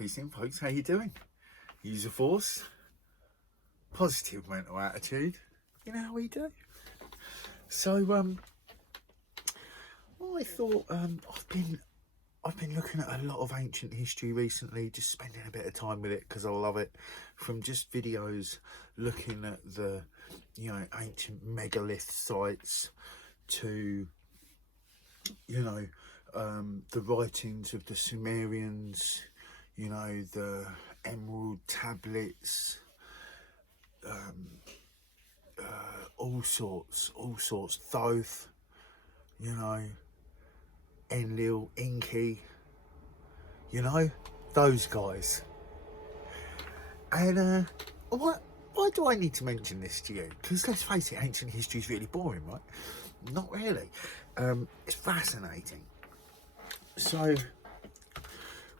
Peace in, folks. How you doing? Use of force, positive mental attitude. You know how we do. So, I thought I've been looking at a lot of ancient history recently, just spending a bit of time with it because I love it. From just videos looking at the, ancient megalith sites to, the writings of the Sumerians, the emerald tablets, all sorts, Thoth, Enlil, Enki, those guys. And why do I need to mention this to you? Because let's face it, ancient history is really boring, right? Not really. It's fascinating. So,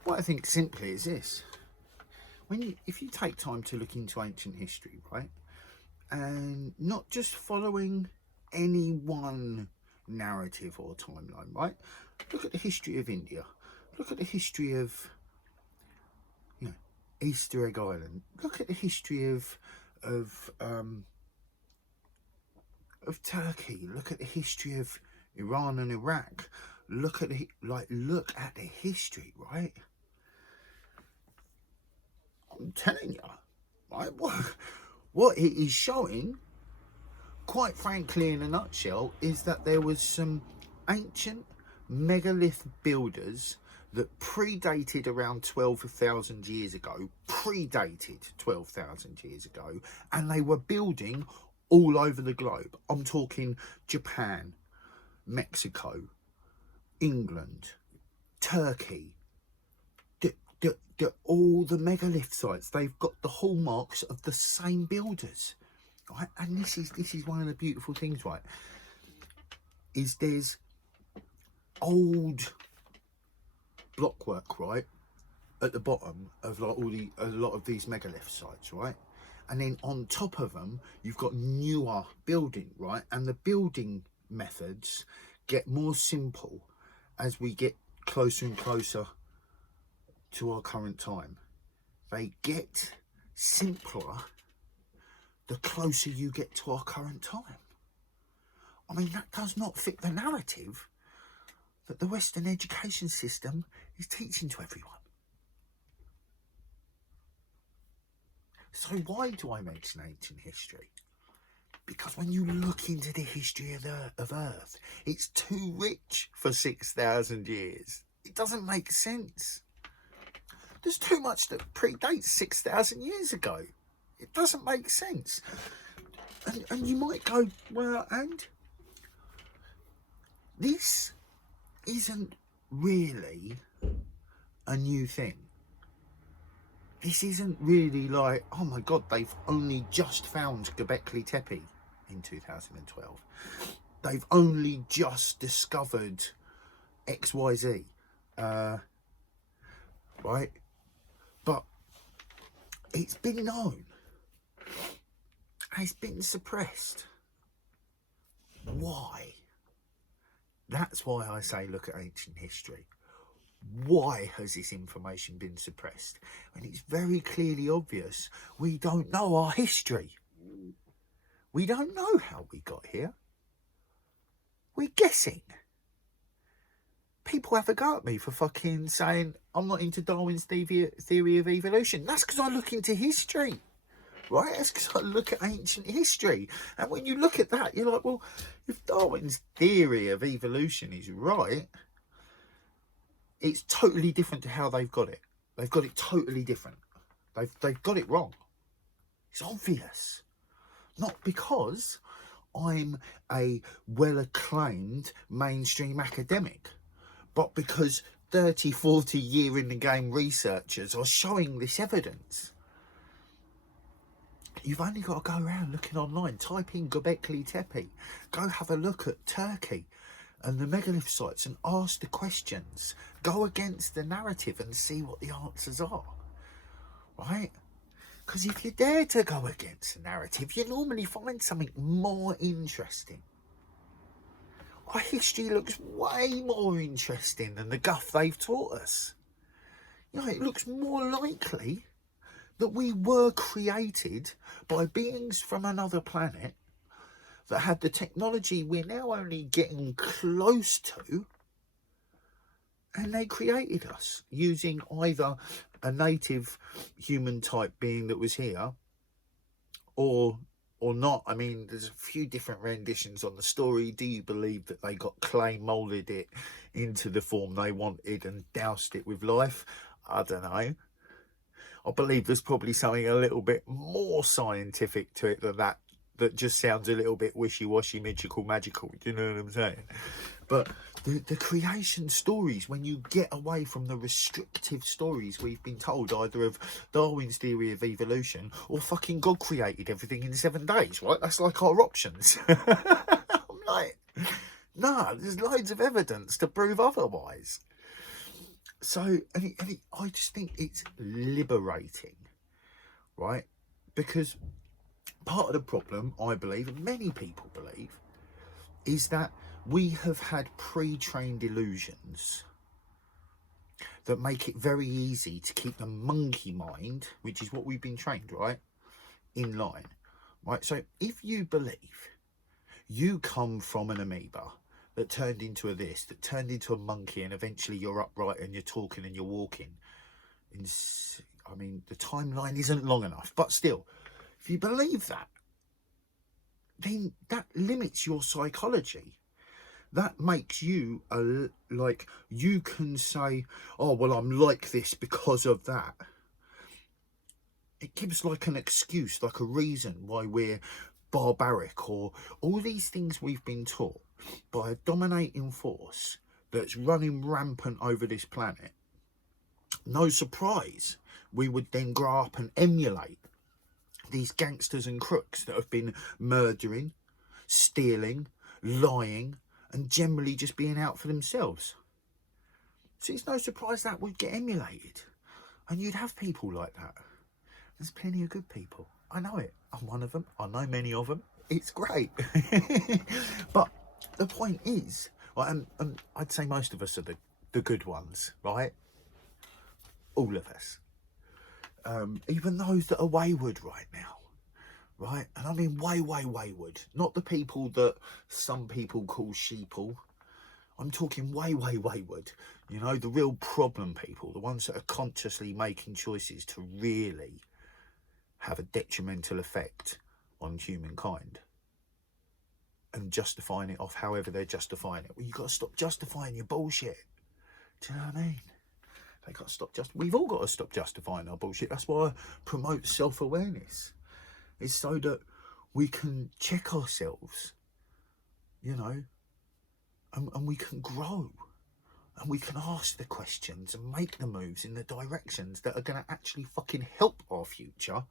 what I think simply is this: if you take time to look into ancient history, right, and not just following any one narrative or timeline, right? Look at the history of India. Look at the history of, Easter Egg Island. Look at the history of Turkey. Look at the history of Iran and Iraq. Look at the history, right? I'm telling you, right? What it is showing, quite frankly, in a nutshell, is that there was some ancient megalith builders that predated around 12,000 years ago, and they were building all over the globe. I'm talking Japan, Mexico, England, Turkey, all the megalith sites. They've got the hallmarks of the same builders, right? And this is one of the beautiful things, right? Is there's old blockwork, right, at the bottom of a lot of these megalith sites, right? And then on top of them, you've got newer building, right? And the building methods get more simple as we get closer and closer to our current time. They get simpler the closer you get to our current time. I mean, that does not fit the narrative that the Western education system is teaching to everyone. So why do I mention ancient history? Because when you look into the history of Earth, it's too rich for 6,000 years. It doesn't make sense. There's too much that predates 6,000 years ago. It doesn't make sense. And you might go, well, and this isn't really a new thing. This isn't really like, oh my God, they've only just found Göbekli Tepe in 2012. They've only just discovered XYZ, right? But it's been known. It's been suppressed. Why? That's why I say look at ancient history. Why has this information been suppressed? And it's very clearly obvious. We don't know our history. We don't know how we got here. We're guessing. People have a go at me for fucking saying I'm not into Darwin's theory of evolution. That's because I look into history, right? That's because I look at ancient history. And when you look at that, you're like, well, if Darwin's theory of evolution is right, it's totally different to how they've got it. They've got it totally different. They've got it wrong. It's obvious. Not because I'm a well-acclaimed mainstream academic, but because 30, 40 year in the game researchers are showing this evidence. You've only got to go around looking online, type in Göbekli Tepe, go have a look at Turkey and the megalith sites and ask the questions. Go against the narrative and see what the answers are, right? Because if you dare to go against the narrative, you normally find something more interesting. Our history looks way more interesting than the guff they've taught us. You know, it looks more likely that we were created by beings from another planet that had the technology we're now only getting close to, and they created us using either a native human type being that was here or not. I mean, there's a few different renditions on the story. Do you believe that they got clay molded it into the form they wanted and doused it with life? I don't know. I believe there's probably something a little bit more scientific to it than that just sounds a little bit wishy-washy, magical. Do you know what I'm saying? But the creation stories, when you get away from the restrictive stories we've been told, either of Darwin's theory of evolution or fucking God created everything in 7 days, right? That's like our options. I'm like, no, there's loads of evidence to prove otherwise. So, I just think it's liberating, right? Because part of the problem, I believe, and many people believe, is that we have had pre-trained illusions that make it very easy to keep the monkey mind, which is what we've been trained, right, in line, right? So if you believe you come from an amoeba that turned into a this, that turned into a monkey, and eventually you're upright and you're talking and you're walking, I mean, the timeline isn't long enough, but still, if you believe that, then that limits your psychology. That makes you like, you can say, oh, well, I'm like this because of that. It gives like an excuse, like a reason why we're barbaric, or all these things we've been taught by a dominating force that's running rampant over this planet. No surprise we would then grow up and emulate these gangsters and crooks that have been murdering, stealing, lying, and generally just being out for themselves. So it's no surprise that would get emulated. And you'd have people like that. There's plenty of good people. I know it. I'm one of them. I know many of them. It's great. But the point is, right, and I'd say most of us are the good ones, right? All of us. Even those that are wayward right now. Right? And I mean way wayward. Not the people that some people call sheeple. I'm talking way wayward. You know, the real problem people. The ones that are consciously making choices to really have a detrimental effect on humankind. And justifying it off however they're justifying it. Well, you've got to stop justifying your bullshit. Do you know what I mean? They got to stop we've all got to stop justifying our bullshit. That's why I promote self-awareness. It's so that we can check ourselves, you know, and we can grow, and we can ask the questions and make the moves in the directions that are going to actually fucking help our future,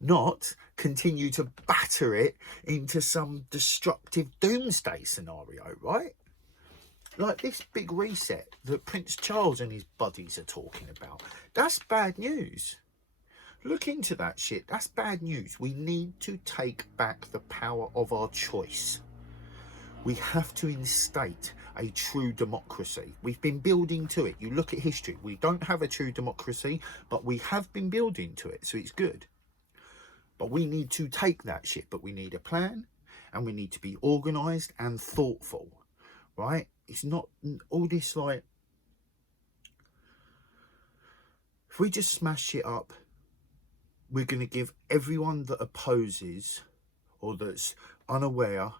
not continue to batter it into some destructive doomsday scenario, right? Like this big reset that Prince Charles and his buddies are talking about. That's bad news. Look into that shit. That's bad news. We need to take back the power of our choice. We have to instate a true democracy. We've been building to it. You look at history. We don't have a true democracy, but we have been building to it, so it's good. But we need to take that shit. But we need a plan, and we need to be organised and thoughtful, right? It's not all this like, if we just smash shit up, we're going to give everyone that opposes or that's unaware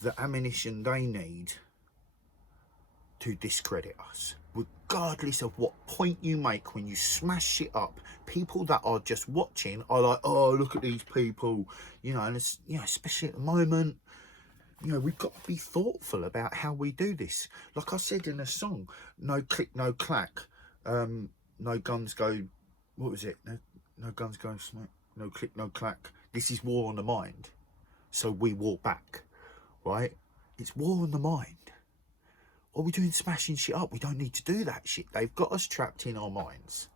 the ammunition they need to discredit us. Regardless of what point you make when you smash shit up, people that are just watching are like, oh, look at these people, you know, and it's, you know, especially at the moment, you know, we've got to be thoughtful about how we do this. Like I said in a song, no click, no clack, no guns go, what was it? No guns go smack, no click, no clack. This is war on the mind. So we walk back, right? It's war on the mind. What are we doing smashing shit up? We don't need to do that shit. They've got us trapped in our minds.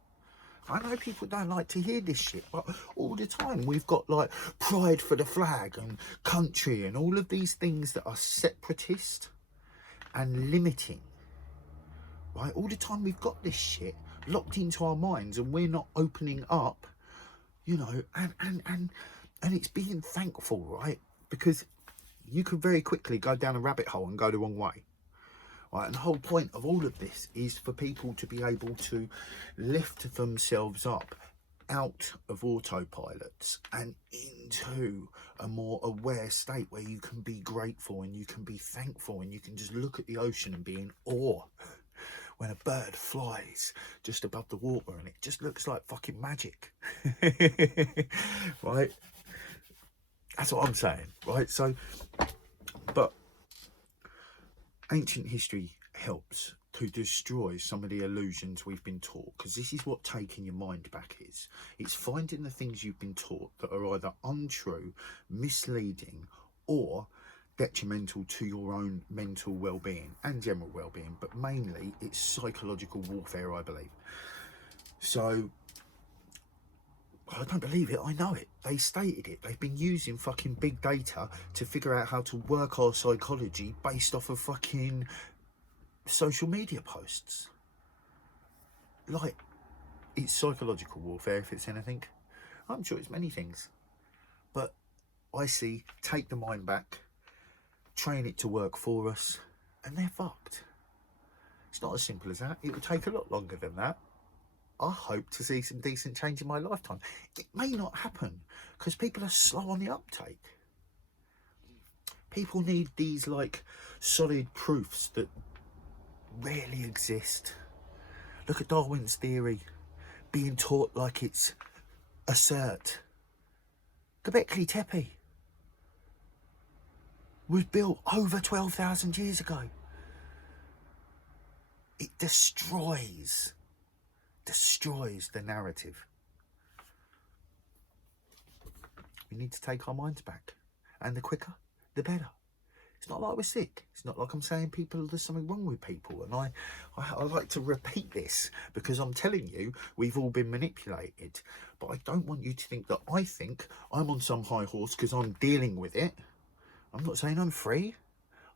I know people don't like to hear this shit, but all the time we've got like pride for the flag and country and all of these things that are separatist and limiting, right? All the time we've got this shit locked into our minds and we're not opening up, you know, and it's being thankful, right? Because you could very quickly go down a rabbit hole and go the wrong way. Right, and the whole point of all of this is for people to be able to lift themselves up out of autopilots and into a more aware state where you can be grateful and you can be thankful and you can just look at the ocean and be in awe when a bird flies just above the water and it just looks like fucking magic. Right? That's what I'm saying, right? So, but ancient history helps to destroy some of the illusions we've been taught, because this is what taking your mind back is. It's finding the things you've been taught that are either untrue, misleading, or detrimental to your own mental well-being and general well-being, but mainly it's psychological warfare, I believe. So I don't believe it, I know it. They stated it. They've been using fucking big data to figure out how to work our psychology based off of fucking social media posts. Like, it's psychological warfare if it's anything. I'm sure it's many things. But I see, take the mind back, train it to work for us, and they're fucked. It's not as simple as that. It will take a lot longer than that. I hope to see some decent change in my lifetime. It may not happen because people are slow on the uptake. People need these like solid proofs that rarely exist. Look at Darwin's theory being taught like it's assert. Göbekli Tepe was built over 12,000 years ago. It destroys the narrative. We need to take our minds back, and the quicker the better. It's not like we're sick. It's not like I'm saying there's something wrong with people, and I like to repeat this because I'm telling you we've all been manipulated. But I don't want you to think that I think I'm on some high horse because I'm dealing with it. I'm not saying I'm free.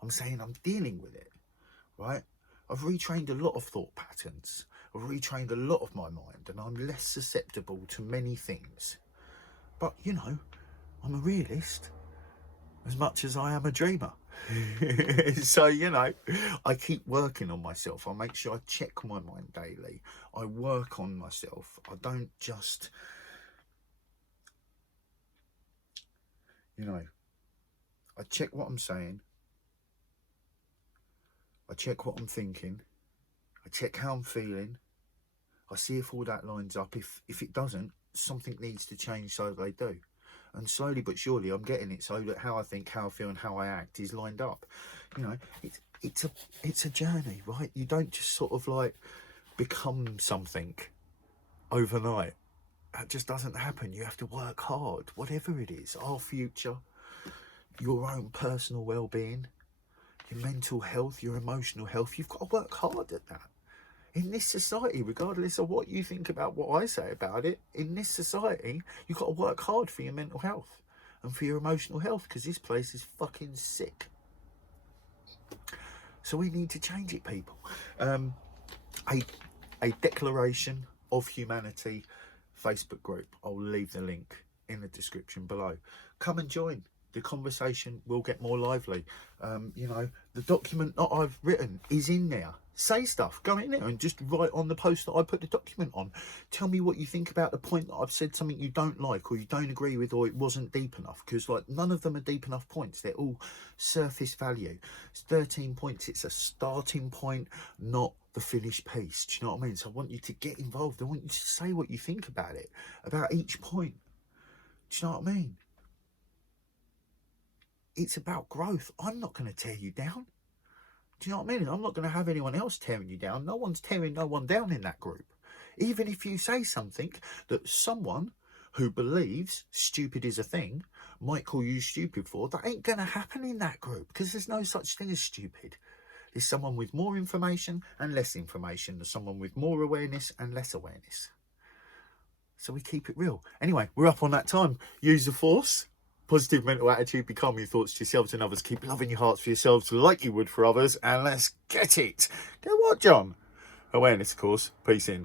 I'm saying I'm dealing with it, right? I've retrained a lot of thought patterns. I've retrained a lot of my mind, and I'm less susceptible to many things. But, you know, I'm a realist as much as I am a dreamer. So, you know, I keep working on myself. I make sure I check my mind daily. I work on myself. I don't just, you know, I check what I'm saying. I check what I'm thinking. I check how I'm feeling. I see if all that lines up. If it doesn't, something needs to change so they do. And slowly but surely I'm getting it so that how I think, how I feel and how I act is lined up. You know, it's a journey, right? You don't just sort of like become something overnight. That just doesn't happen. You have to work hard, whatever it is. Our future, your own personal well-being, your mental health, your emotional health. You've got to work hard at that. In this society, regardless of what you think about what I say about it, in this society, you've got to work hard for your mental health and for your emotional health, because this place is fucking sick. So we need to change it, people. A Declaration of Humanity Facebook group. I'll leave the link in the description below. Come and join. The conversation will get more lively. You know, the document that I've written is in there. Say stuff, go in there and just write on the post that I put the document on. Tell me what you think about the point that I've said something you don't like or you don't agree with, or it wasn't deep enough, because like none of them are deep enough points. They're all surface value. It's 13 points. It's a starting point, not the finished piece. Do you know what I mean? So I want you to get involved. I want you to say what you think about it, about each point. Do you know what I mean? It's about growth. I'm not going to tear you down. Do you know what I mean? I'm not going to have anyone else tearing you down. No one's tearing no one down in that group. Even if you say something that someone who believes stupid is a thing might call you stupid for, that ain't going to happen in that group, because there's no such thing as stupid. There's someone with more information and less information. There's someone with more awareness and less awareness. So we keep it real. Anyway, we're up on that time. Use the force. Positive mental attitude, be calm your thoughts to yourselves and others. Keep loving your hearts for yourselves like you would for others. And let's get it. Go what, John? awareness course. Peace in.